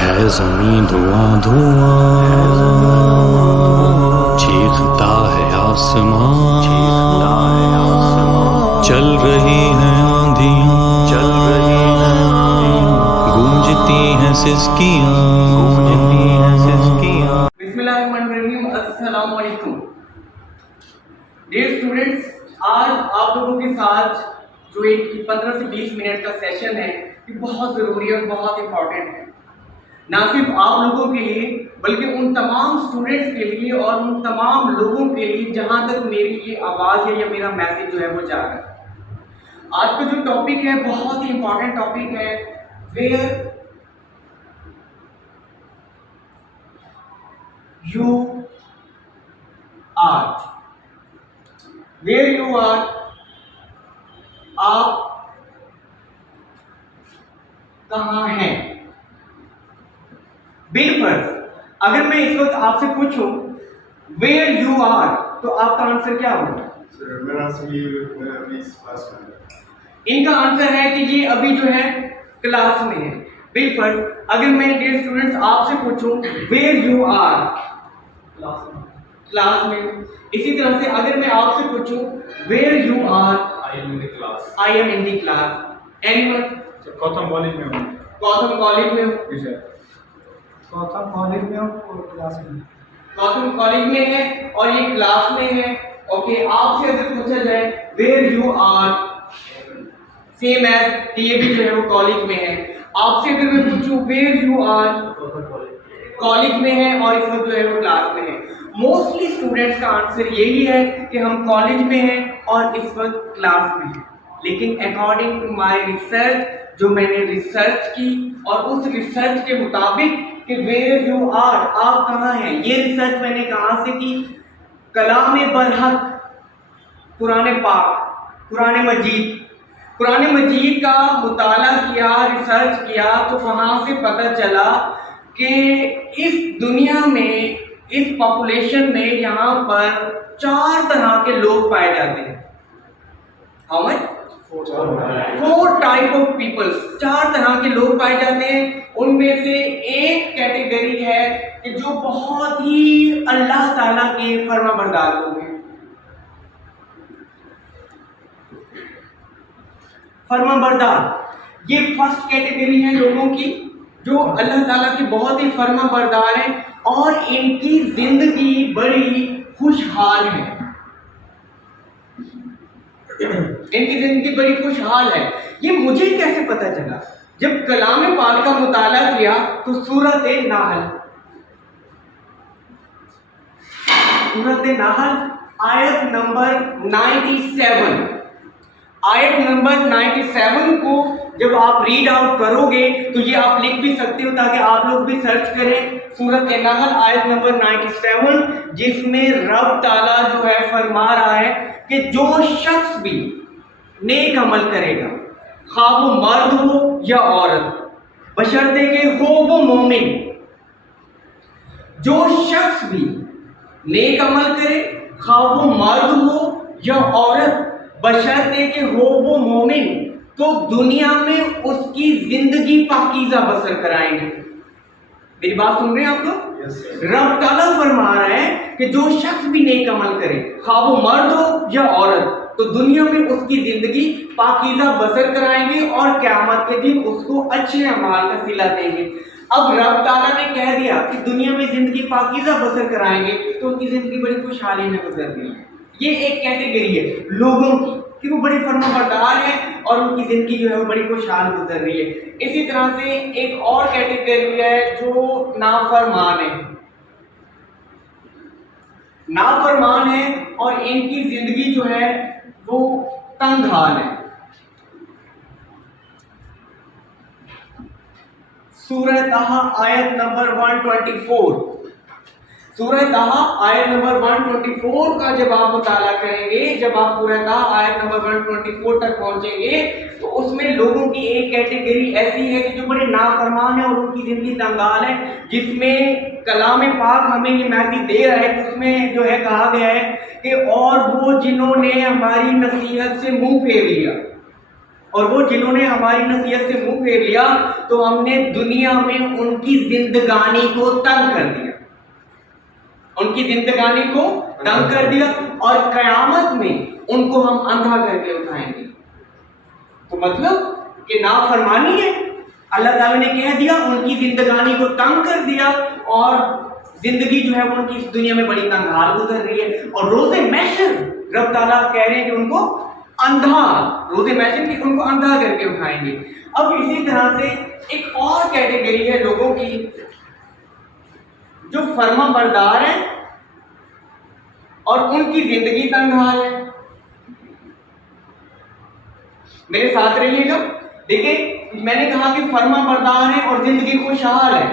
ہے زمین دھواں دھواں، چیختا ہے آسمان، چل رہی ہیں آندھیاں، گونجتی ہیں سسکیاں۔ بسم اللہ الرحمن الرحیم۔ السلام علیکم ڈیئر اسٹوڈنٹس، آج آپ لوگوں کے ساتھ جو ایک 15 سے 20 منٹ کا سیشن ہے یہ بہت ضروری اور بہت امپورٹنٹ ہے، نہ صرف آپ لوگوں کے لیے بلکہ ان تمام اسٹوڈنٹس کے لیے اور ان تمام لوگوں کے لیے جہاں تک میری یہ آواز ہے یا میرا میسج جو ہے وہ جا رہا ہے۔ آج کا جو ٹاپک ہے بہت ہی امپورٹنٹ ٹاپک ہے، where you are، where you are، آپ کہاں ہیں۔ بالفرض اگر میں اس وقت آپ سے پوچھوں where you are تو آپ کا آنسر کیا ہوگا؟ میرا آنسر یہ ابھی کلاس میں ہے۔ ان کا آنسر ہے کہ یہ ابھی جو ہے کلاس میں ہے۔ بالفرض اگر میں ڈیئر اسٹوڈنٹس آپ سے پوچھوں where you are، کلاس میں۔ اسی طرح سے اگر میں آپ سے پوچھوں where you are، I am in the class۔ I am in the class۔ anyone؟ Gautam college میں ہوں۔ گوتم کالج میں ہوں۔ گوتم کالج میں ہوں اور کلاس میں۔ گوتم کالج میں ہے اور یہ کلاس میں ہے۔ اوکے، آپ سے اگر پوچھا جائے where you are، same as کہ یہ بھی جو ہے وہ کالج میں ہے۔ آپ سے اگر میں پوچھوں where you are، کالج میں ہے اور اس وقت جو ہے وہ کلاس میں ہے۔ موسٹلی اسٹوڈنٹس کا آنسر یہی ہے کہ ہم کالج میں ہیں اور اس وقت کلاس میں ہیں، لیکن اکارڈنگ ٹو مائی ریسرچ، جو میں نے ریسرچ کی اور اس ریسرچ کے مطابق کہ ویئر یو آر، آپ کہاں ہیں، یہ ریسرچ میں نے کہاں سے کی؟ کلام برحق، قرآن پاک، قرآن مجید۔ قرآن مجید کا مطالعہ کیا، ریسرچ کیا تو وہاں سے پتہ چلا کہ اس دنیا میں، اس پاپولیشن میں یہاں پر 4 طرح کے لوگ پائے جاتے ہیں۔ How much؟ 4 type of peoples، 4 طرح کے لوگ پائے جاتے ہیں۔ ان میں سے ایک کیٹیگری ہے کہ جو بہت ہی اللہ تعالیٰ کے فرما بردار لوگ ہیں۔ فرما بردار، یہ فرسٹ کیٹیگری ہے لوگوں کی جو اللہ تعالیٰ کے بہت ہی فرما بردار ہیں اور ان کی زندگی بڑی خوشحال ہے۔ ان کی زندگی بڑی خوشحال ہے۔ یہ مجھے کیسے پتہ چلا؟ جب کلام پاک کا مطالعہ کیا تو سورۃ نحل، سورۃ نحل آیت نمبر 97، آیت نمبر 97 کو جب آپ ریڈ آؤٹ کرو گے تو یہ آپ لکھ بھی سکتے ہو تاکہ آپ لوگ بھی سرچ کریں۔ سورۃ نحل آیت نمبر 97، جس میں رب تعالیٰ جو ہے فرما رہا ہے کہ جو شخص بھی نیک عمل کرے گا، خواہ وہ مرد ہو یا عورت، بشرطے کہ ہو وہ مومن، جو شخص بھی نیک عمل کرے خواہ وہ مرد ہو یا عورت، بشرطے کہ ہو وہ مومن، تو دنیا میں اس کی زندگی پاکیزہ بسر کرائیں گے۔ میری بات سن رہے ہیں آپ لوگ؟ رب تعالیٰ فرما رہا ہے کہ جو شخص بھی نیک عمل کرے خواہ وہ مرد ہو یا عورت، تو دنیا میں اس کی زندگی پاکیزہ بسر کرائیں گے اور قیامت کے دن اس کو اچھے اعمال کا صلہ دیں گے۔ اب رب تعالیٰ نے کہہ دیا کہ دنیا میں زندگی پاکیزہ بسر کرائیں گے تو ان کی زندگی بڑی خوشحالی میں گزر رہی ہے۔ یہ ایک کیٹیگری ہے لوگوں کی کہ وہ بڑے فرما بردار ہیں اور ان کی زندگی جو ہے وہ بڑی خوشحال گزر رہی ہے۔ اسی طرح سے ایک اور کیٹیگری ہے جو نافرمان ہے، نافرمان ہے اور ان کی زندگی جو ہے وہ تنگ حال ہے۔ سورہ طٰہٰ آیت نمبر 124، سورہ طٰہٰ آیت نمبر 124 کا جب آپ مطالعہ کریں گے، جب آپ سورہ طٰہٰ آیت نمبر 124 تک پہنچیں گے تو اس میں لوگوں کی ایک کیٹیگری ایسی ہے کہ جو بڑے نافرمان ہیں اور ان کی زندگی تنگال ہے، جس میں کلام پاک ہمیں یہ میسج دے رہا ہے کہ اس میں جو ہے کہا گیا ہے کہ اور وہ جنہوں نے ہماری نصیحت سے منہ پھیر لیا، اور وہ جنہوں نے ہماری نصیحت سے منہ پھیر لیا تو ہم نے دنیا میں ان کی زندگانی کو تنگ کر دیا، ان کی زندگانی کو تنگ کر دیا، اور قیامت میں ان کو ہم اندھا کر کے اٹھائیں گے۔ تو مطلب کہ نافرمانی ہے، اللہ تعالیٰ نے کہہ دیا، ان کی زندگانی کو تنگ کر دیا، اور زندگی جو ہے وہ ان کی اس دنیا میں بڑی تنگ حال گزر رہی ہے، اور روز محشر رب تعالیٰ کہہ رہے ہیں کہ ان کو اندھا، روز محشر کی ان کو اندھا کر کے اٹھائیں گے۔ اب اسی طرح سے ایک اور کیٹیگری ہے لوگوں کی جو فرما بردار ہیں اور ان کی زندگی تنگ حال ہے۔ میرے ساتھ رہیے گا، دیکھیں میں نے کہا کہ فرما بردار ہے اور زندگی خوشحال ہے،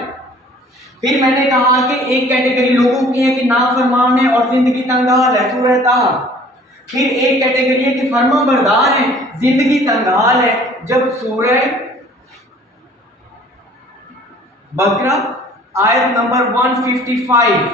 پھر میں نے کہا کہ ایک کیٹیگری لوگوں کی ہے کہ نافرمان ہے اور زندگی تنگ حال ہے، سورہ طٰہٰ۔ پھر ایک کیٹیگری ہے کہ فرما بردار ہے، زندگی تنگ حال ہے، جب سورہ بقرہ آیت نمبر 155،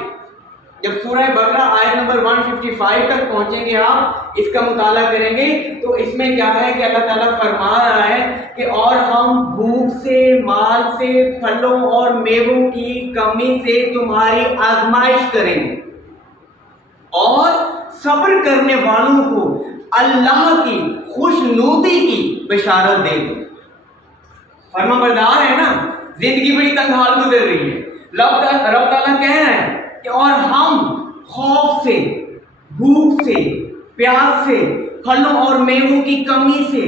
جب سورہ بقرہ آیت نمبر 155 تک پہنچیں گے، آپ اس کا مطالعہ کریں گے تو اس میں کیا ہے کہ اللہ تعالیٰ فرما رہا ہے کہ اور ہم بھوک سے، مال سے، پھلوں اور میووں کی کمی سے تمہاری آزمائش کریں گے، اور صبر کرنے والوں کو اللہ کی خوشنودی کی بشارت دیں گے۔ فرما بردار ہے نا، زندگی بڑی تنگ حال گزر رہی ہے، رب تعالیٰ کہہ رہے ہیں کہ اور ہم خوف سے، بھوک سے، پیاس سے، پھلوں اور میووں کی کمی سے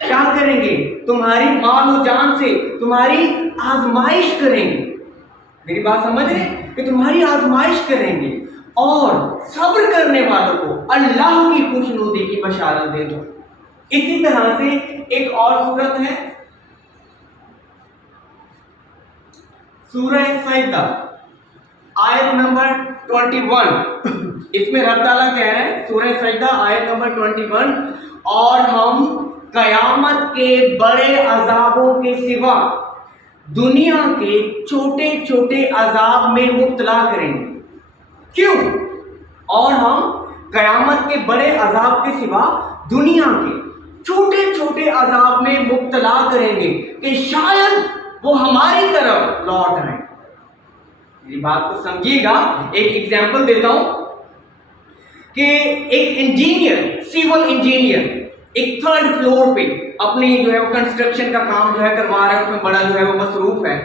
کیا کریں گے؟ تمہاری مال و جان سے تمہاری آزمائش کریں گے۔ میری بات سمجھ رہے ہیں کہ تمہاری آزمائش کریں گے، اور صبر کرنے والوں کو اللہ کی خوشنودی کی بشارت دے دو۔ اسی طرح سے ایک اور صورت ہے سورہ سجدہ آیت نمبر 21، اس میں رب تعالیٰ کہہ رہے ہیں، سورہ سجدہ آیت نمبر 21، اور ہم قیامت کے بڑے عذابوں کے سوا دنیا کے چھوٹے چھوٹے عذاب میں مبتلا کریں گے۔ کیوں؟ اور ہم قیامت کے بڑے عذاب کے سوا دنیا کے چھوٹے چھوٹے عذاب میں مبتلا کریں گے کہ شاید وہ ہماری طرف لوٹ آئیں۔ میری بات کو سمجھیے گا، ایک ایگزامپل دیتا ہوں کہ ایک انجینئر، سیول انجینئر ایک 3rd فلور پہ اپنی جو ہے وہ کنسٹرکشن کا کام جو ہے کروا رہا ہے، اس میں بڑا جو ہے وہ مصروف ہے،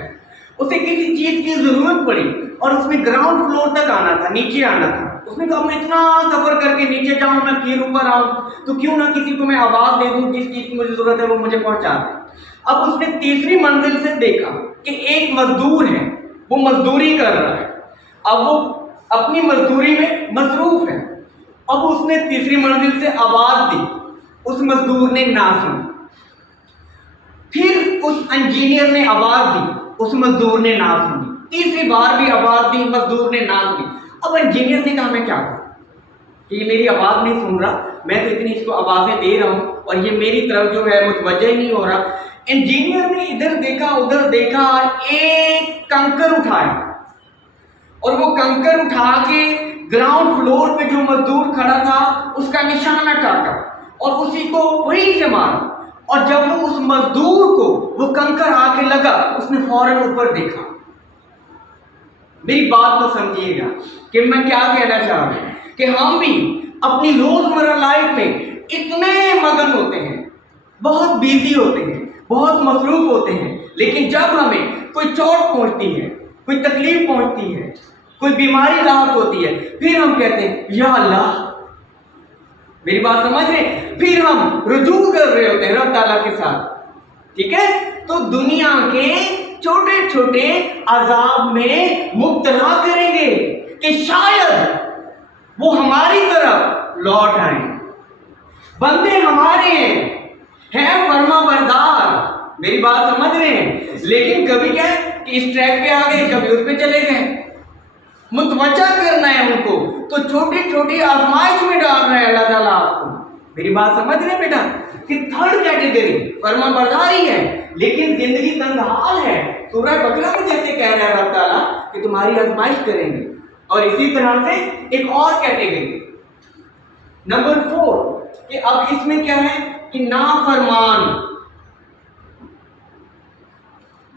اسے کسی چیز کی ضرورت پڑی اور اس میں گراؤنڈ فلور تک آنا تھا، نیچے آنا تھا۔ اس نے کہا میں اتنا سفر کر کے نیچے جاؤں، میں پھر اوپر آؤں، تو کیوں نہ کسی کو میں آواز دے دوں، جس چیز کی مجھے ضرورت ہے وہ مجھے پہنچا دے۔ اب اس نے تیسری منزل سے دیکھا کہ ایک مزدور ہے، وہ مزدوری کر رہا ہے، اب وہ اپنی مزدوری میں مصروف ہے۔ اب اس نے تیسری منزل سے آواز دی، اس مزدور نے نہ سنی، پھر اس انجینئر نے آواز دی، اس مزدور نے نہ سنی، تیسری بار بھی آواز دی، مزدور نے نہ سنی۔ اب انجینئر نے کہا میں کیا کروں کہ یہ میری آواز نہیں سن رہا، میں تو اتنی اس کو آوازیں دے رہا ہوں اور یہ میری طرف جو ہے متوجہ ہی نہیں ہو رہا۔ انجینئر نے ادھر دیکھا ادھر دیکھا، ایک کنکر اٹھایا اور وہ کنکر اٹھا کے گراؤنڈ فلور پہ جو مزدور کھڑا تھا اس کا نشانہ کاٹا اور اسی کو وہیں سے مارا، اور جب وہ اس مزدور کو وہ کنکر آ کے لگا، اس نے فوراً اوپر دیکھا۔ میری بات کو سمجھیے گا کہ میں کیا کہنا چاہ رہا ہوں کہ ہم بھی اپنی روزمرہ لائف میں اتنے مگن ہوتے ہیں، بہت بیزی ہوتے ہیں، بہت مصروف ہوتے ہیں، لیکن جب ہمیں کوئی چوٹ پہنچتی ہے، کوئی تکلیف پہنچتی ہے، کوئی بیماری لاحق ہوتی ہے، پھر ہم کہتے ہیں یا اللہ، میری بات سمجھ رہے ہیں، پھر ہم رجوع کر رہے ہوتے ہیں رب تعالیٰ کے ساتھ، ٹھیک ہے؟ تو دنیا کے چھوٹے چھوٹے عذاب میں مبتلا کریں گے کہ شاید وہ ہماری طرف لوٹ آئیں۔ بندے ہمارے ہیں فرما بردار، میری بات سمجھ رہے ہیں، لیکن کبھی کیا ہے کہ اس ٹریک پہ آ گئے، کبھی اس پہ چلے گئے۔ متوجہ کرنا ہے ان کو، تو چھوٹی چھوٹی آزمائش میں ڈال رہا ہے اللہ تعالیٰ آپ کو۔ میری بات سمجھ رہے ہیں بیٹا کہ 3rd کیٹیگری فرما برداری ہے لیکن زندگی تنگ حال ہے۔ سورہ بقرہ میں جیسے کہہ رہا ہے رب تعالیٰ کہ تمہاری آزمائش کریں گے، اور اسی طرح سے ایک اور کیٹیگری نمبر 4 کہ اب اس میں کیا ہے کہ نافرمان